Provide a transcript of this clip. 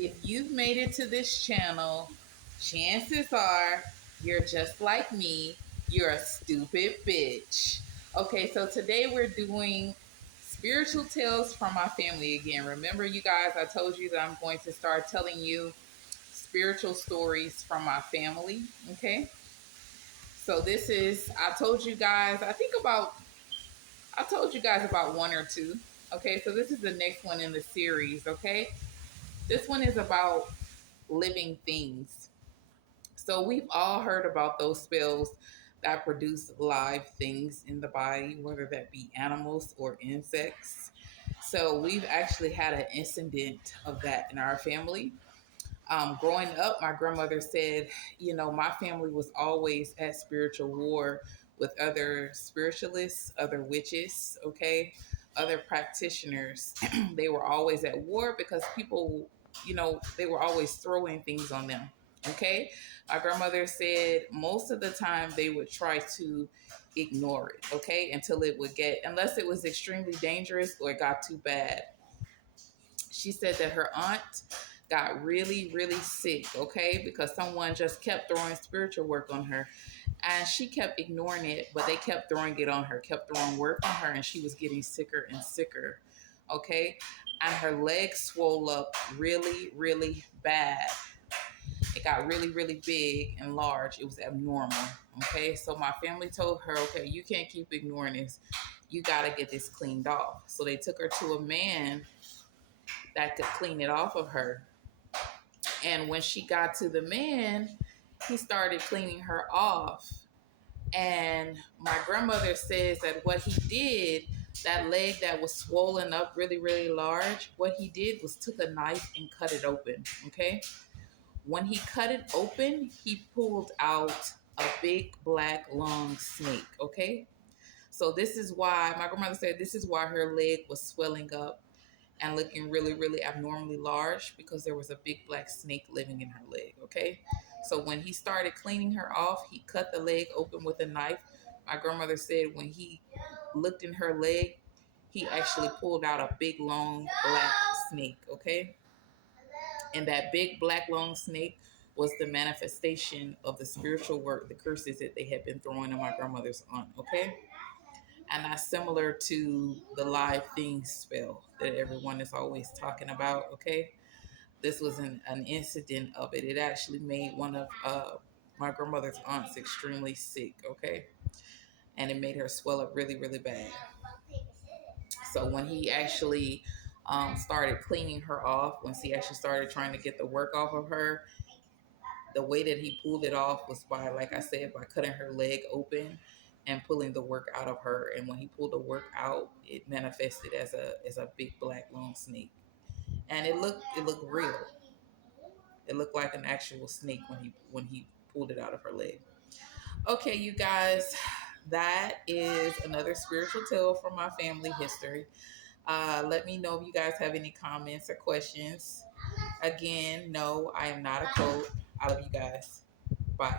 If you've made it to this channel, chances are you're just like me. You're a stupid bitch. Okay, so today we're doing spiritual tales from my family again. Remember, you guys, I told you that I'm going to start telling you spiritual stories from my family. Okay, so this is, I told you guys about one or two. Okay, so this is the next one in the series. Okay, this one is about living things. So we've all heard about those spells that produce live things in the body, whether that be animals or insects. So we've actually had an incident of that in our family. Growing up, my grandmother said, my family was always at spiritual war with other spiritualists, other witches, okay, other practitioners. They were always at war because people, they were always throwing things on them, okay. My grandmother said most of the time they would try to ignore it, okay, until it would get, unless it was extremely dangerous or it got too bad. She said that her aunt got really, really sick, okay, because someone just kept throwing spiritual work on her. And she kept ignoring it, but they kept throwing it on her, kept throwing work on her, and she was getting sicker and sicker, okay? And her legs swole up really, really bad. It got really, really big and large. It was abnormal, okay? So my family told her, okay, you can't keep ignoring this. You got to get this cleaned off. So they took her to a man that could clean it off of her. And when she got to the man, he started cleaning her off. And my grandmother says that what he did, that leg that was swollen up really, really large, what he did was took a knife and cut it open. Okay. When he cut it open, he pulled out a big black long snake. Okay. So this is why my grandmother said this is why her leg was swelling up and looking really, really abnormally large, because there was a big black snake living in her leg, okay? So when he started cleaning her off, he cut the leg open with a knife. My grandmother said when he looked in her leg, he actually pulled out a big, long, black snake, okay? And that big, black, long snake was the manifestation of the spiritual work, the curses that they had been throwing on my grandmother's aunt, okay? And that's similar to the live things spell that everyone is always talking about, okay? This was an incident of it. It actually made one of my grandmother's aunts extremely sick, okay? And it made her swell up really, really bad. So when he actually started cleaning her off, when he actually started trying to get the work off of her, the way that he pulled it off was by, like I said, by cutting her leg open and pulling the work out of her. And when he pulled the work out, it manifested as a big black long snake. And it looked real. It looked like an actual snake when he pulled it out of her leg. Okay, you guys, that is another spiritual tale from my family history. Let me know if you guys have any comments or questions. Again, no, I am not a coach. I love you guys. Bye.